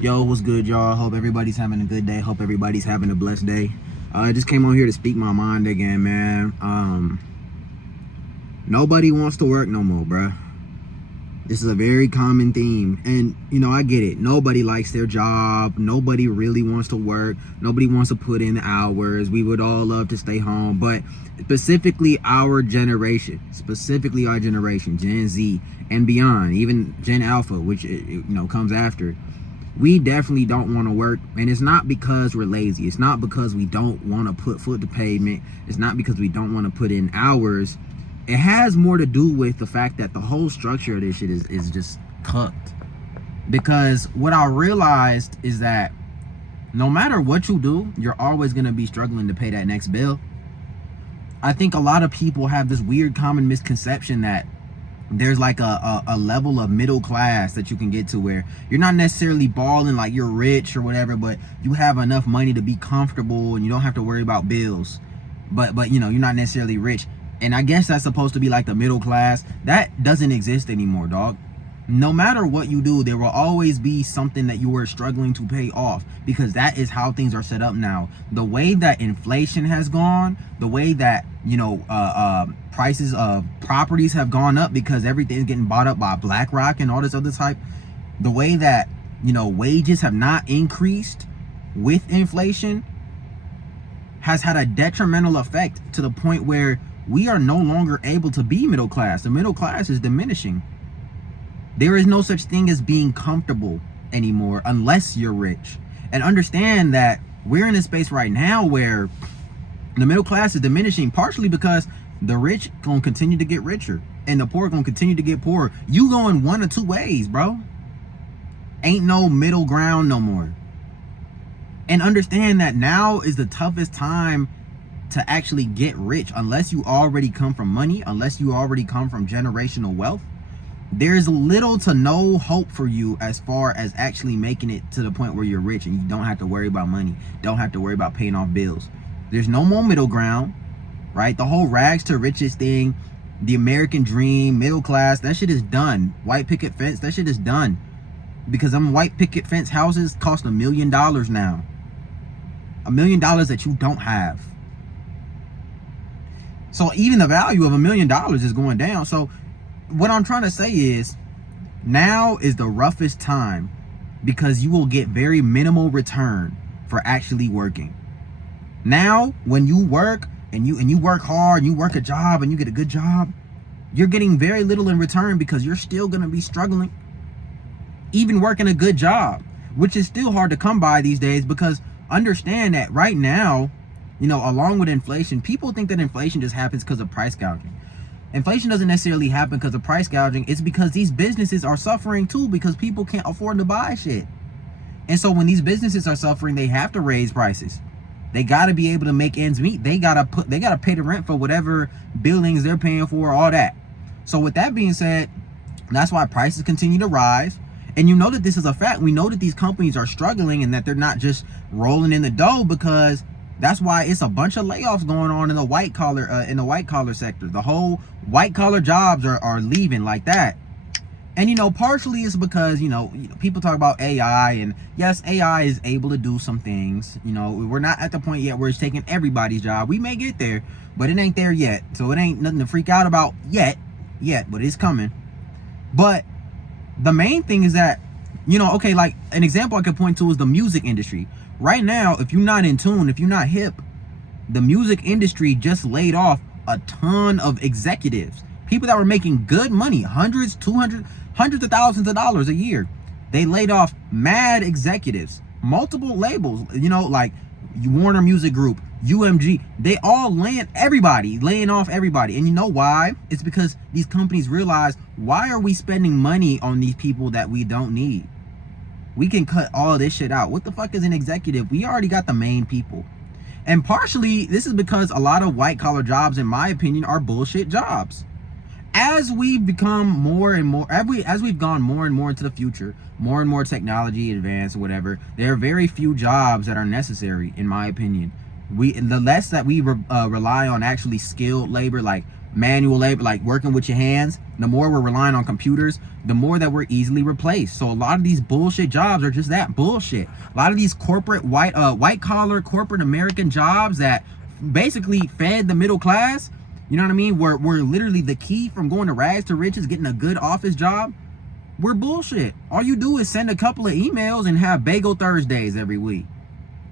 Yo, what's good, y'all? Hope everybody's having a good day. Hope everybody's having a blessed day. I just came on here to speak my mind again, man. Nobody wants to work no more, bruh. This is a very common theme. And, I get it. Nobody likes their job. Nobody really wants to work. Nobody wants to put in the hours. We would all love to stay home. But specifically our generation, Gen Z and beyond, even Gen Alpha, which, comes after, we definitely don't want to work. And it's not because we're lazy. It's not because we don't want to put foot to pavement. It's not because we don't want to put in hours. It has more to do with the fact that the whole structure of this shit is just cooked. Because what I realized is that no matter what you do, you're always going to be struggling to pay that next bill. I think a lot of people have this weird common misconception that there's like a level of middle class that you can get to where you're not necessarily balling like you're rich or whatever, but you have enough money to be comfortable and you don't have to worry about bills. But you're not necessarily rich. And I guess that's supposed to be like the middle class. That doesn't exist anymore, dog. No matter what you do, there will always be something that you are struggling to pay off, because that is how things are set up now. The way that inflation has gone, the way that, prices of properties have gone up because everything's getting bought up by BlackRock and all this other type, the way that, wages have not increased with inflation has had a detrimental effect to the point where we are no longer able to be middle class. The middle class is diminishing. There is no such thing as being comfortable anymore unless you're rich. And understand that we're in a space right now where the middle class is diminishing, partially because the rich gonna continue to get richer and the poor gonna continue to get poorer. You going one or two ways, bro. Ain't no middle ground no more. And understand that now is the toughest time to actually get rich. Unless you already come from money, unless you already come from generational wealth, there's little to no hope for you as far as actually making it to the point where you're rich and you don't have to worry about money, don't have to worry about paying off bills. There's no more middle ground, right? The whole rags to riches thing, the American dream, middle class, that shit is done. White picket fence, that shit is done. Because them white picket fence houses cost $1 million now. $1 million that you don't have. So even the value of $1 million is going down. So what I'm trying to say is, now is the roughest time, because you will get very minimal return for actually working. Now, when you work and you work hard, and you work a job and you get a good job, you're getting very little in return because you're still going to be struggling. Even working a good job, which is still hard to come by these days, because understand that right now, along with inflation, people think that inflation just happens because of price gouging. Inflation doesn't necessarily happen because of price gouging. It's because these businesses are suffering too, because people can't afford to buy shit. And so when these businesses are suffering, they have to raise prices. They got to be able to make ends meet. They got to pay the rent for whatever buildings they're paying for, all that. So with that being said, that's why prices continue to rise. And you know that this is a fact. We know that these companies are struggling and that they're not just rolling in the dough, because that's why it's a bunch of layoffs going on in the white collar sector. The whole white collar jobs are leaving like that. And partially it's because people talk about AI, and yes, AI is able to do some things. We're not at the point yet where it's taking everybody's job. We may get there, but it ain't there yet. So it ain't nothing to freak out about yet, but it's coming. But the main thing is that, okay, like an example I could point to is the music industry. Right now, if you're not in tune, if you're not hip, the music industry just laid off a ton of executives. People that were making good money, hundreds of thousands of dollars a year. They laid off mad executives, multiple labels, like Warner Music Group, UMG. They all laying off everybody. And you know why? It's because these companies realize, why are we spending money on these people that we don't need? We can cut all this shit out. What the fuck is an executive? We already got the main people. And partially, this is because a lot of white collar jobs, in my opinion, are bullshit jobs. As we've become more and more, as we've gone more and more into the future, more and more technology advanced or whatever, there are very few jobs that are necessary, in my opinion. The less that we rely on actually skilled labor, like manual labor, like working with your hands, the more we're relying on computers, the more that we're easily replaced. So a lot of these bullshit jobs are just that, bullshit. A lot of these corporate white collar corporate American jobs that basically fed the middle class, you know what I mean, we're literally the key from going to rags to riches, getting a good office job. We're bullshit. All you do is send a couple of emails and have bagel Thursdays every week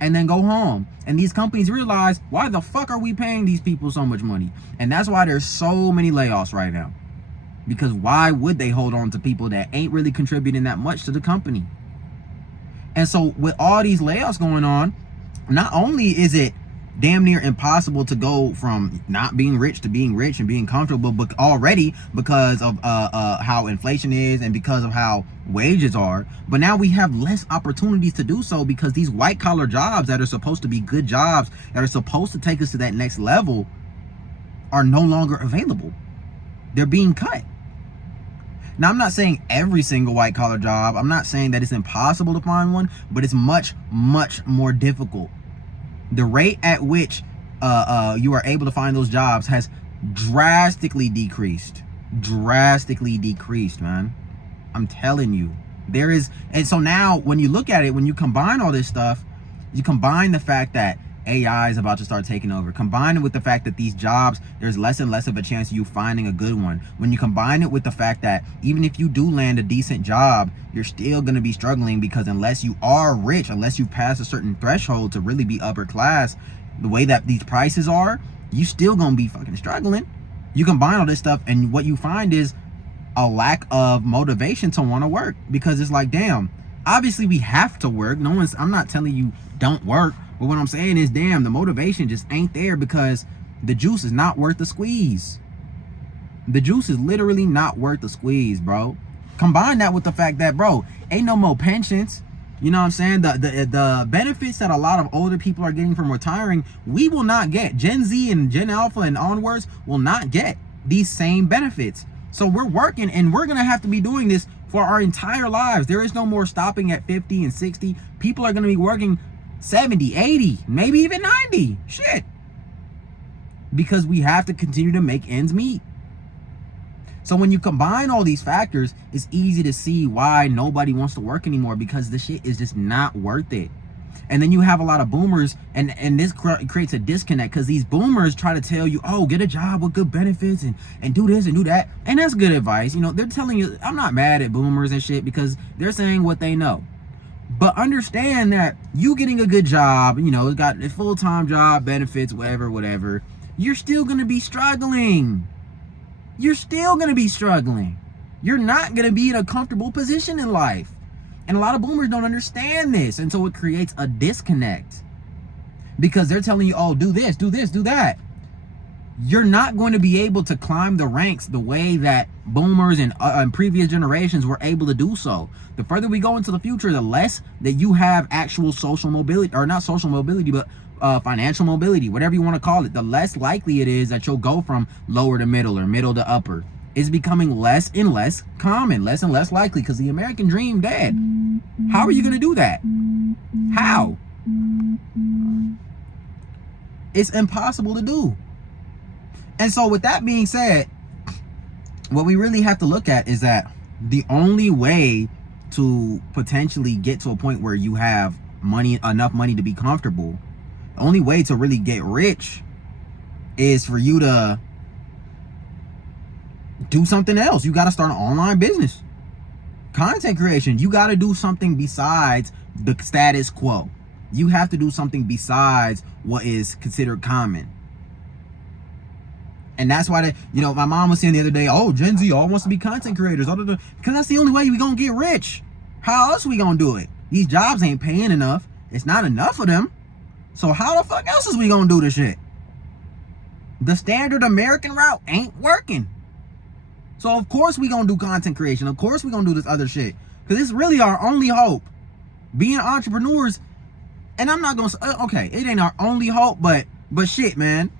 and then go home. And these companies realize, why the fuck are we paying these people so much money? And that's why there's so many layoffs right now. Because why would they hold on to people that ain't really contributing that much to the company? And so with all these layoffs going on, not only is it damn near impossible to go from not being rich to being rich and being comfortable, but already because of how inflation is and because of how wages are, but now we have less opportunities to do so because these white collar jobs that are supposed to be good jobs, that are supposed to take us to that next level, are no longer available. They're being cut. Now, I'm not saying every single white collar job, I'm not saying that it's impossible to find one, but it's much, much more difficult. The rate at which you are able to find those jobs has drastically decreased, man. I'm telling you, there is. And so now when you look at it, when you combine all this stuff, you combine the fact that AI is about to start taking over, combine it with the fact that these jobs, there's less and less of a chance of you finding a good one. When you combine it with the fact that even if you do land a decent job, you're still going to be struggling because unless you are rich, unless you pass a certain threshold to really be upper class, the way that these prices are, you still going to be fucking struggling. You combine all this stuff and what you find is a lack of motivation to want to work, because it's like, damn, obviously we have to work. I'm not telling you don't work. But what I'm saying is, damn, the motivation just ain't there because the juice is not worth the squeeze. The juice is literally not worth the squeeze, bro. Combine that with the fact that, bro, ain't no more pensions. You know what I'm saying? The benefits that a lot of older people are getting from retiring, we will not get. Gen Z and Gen Alpha and onwards will not get these same benefits. So we're working and we're going to have to be doing this for our entire lives. There is no more stopping at 50 and 60. People are going to be working 70, 80, maybe even 90. Shit. Because we have to continue to make ends meet. So when you combine all these factors, it's easy to see why nobody wants to work anymore, because the shit is just not worth it. And then you have a lot of boomers, and this creates a disconnect because these boomers try to tell you, oh, get a job with good benefits and do this and do that. And that's good advice. You know, they're telling you, I'm not mad at boomers and shit because they're saying what they know. But understand that you getting a good job, you know, it's got a full-time job, benefits, whatever, you're still going to be struggling. You're still going to be struggling. You're not going to be in a comfortable position in life. And a lot of boomers don't understand this. And so it creates a disconnect because they're telling you, oh, do this, do that. You're not going to be able to climb the ranks the way that boomers and previous generations were able to do so. The further we go into the future, the less that you have actual social mobility, or not social mobility, but financial mobility, whatever you want to call it, the less likely it is that you'll go from lower to middle or middle to upper. It's becoming less and less common, less and less likely, because the American dream dead. How are you going to do that? How? It's impossible to do. And so with that being said, what we really have to look at is that the only way to potentially get to a point where you have money, enough money to be comfortable, the only way to really get rich is for you to do something else. You got to start an online business. Content creation. You got to do something besides the status quo. You have to do something besides what is considered common. And that's why, my mom was saying the other day, oh, Gen Z all wants to be content creators. Because that's the only way we going to get rich. How else we going to do it? These jobs ain't paying enough. It's not enough of them. So how the fuck else is we going to do this shit? The standard American route ain't working. So of course we going to do content creation. Of course we going to do this other shit. Because it's really our only hope. Being entrepreneurs, and I'm not going to say, okay, it ain't our only hope, but shit, man.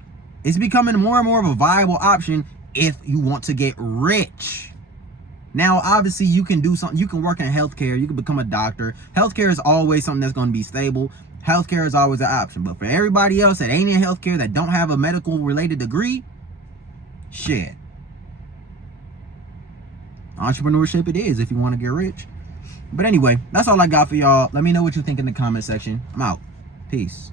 It's becoming more and more of a viable option if you want to get rich. Now, obviously, you can do something. You can work in healthcare. You can become a doctor. Healthcare is always something that's going to be stable. Healthcare is always an option. But for everybody else that ain't in healthcare, that don't have a medical related degree, Shit. Entrepreneurship it is if you want to get rich. But anyway, that's all I got for y'all. Let me know what you think in the comment section. I'm out. Peace.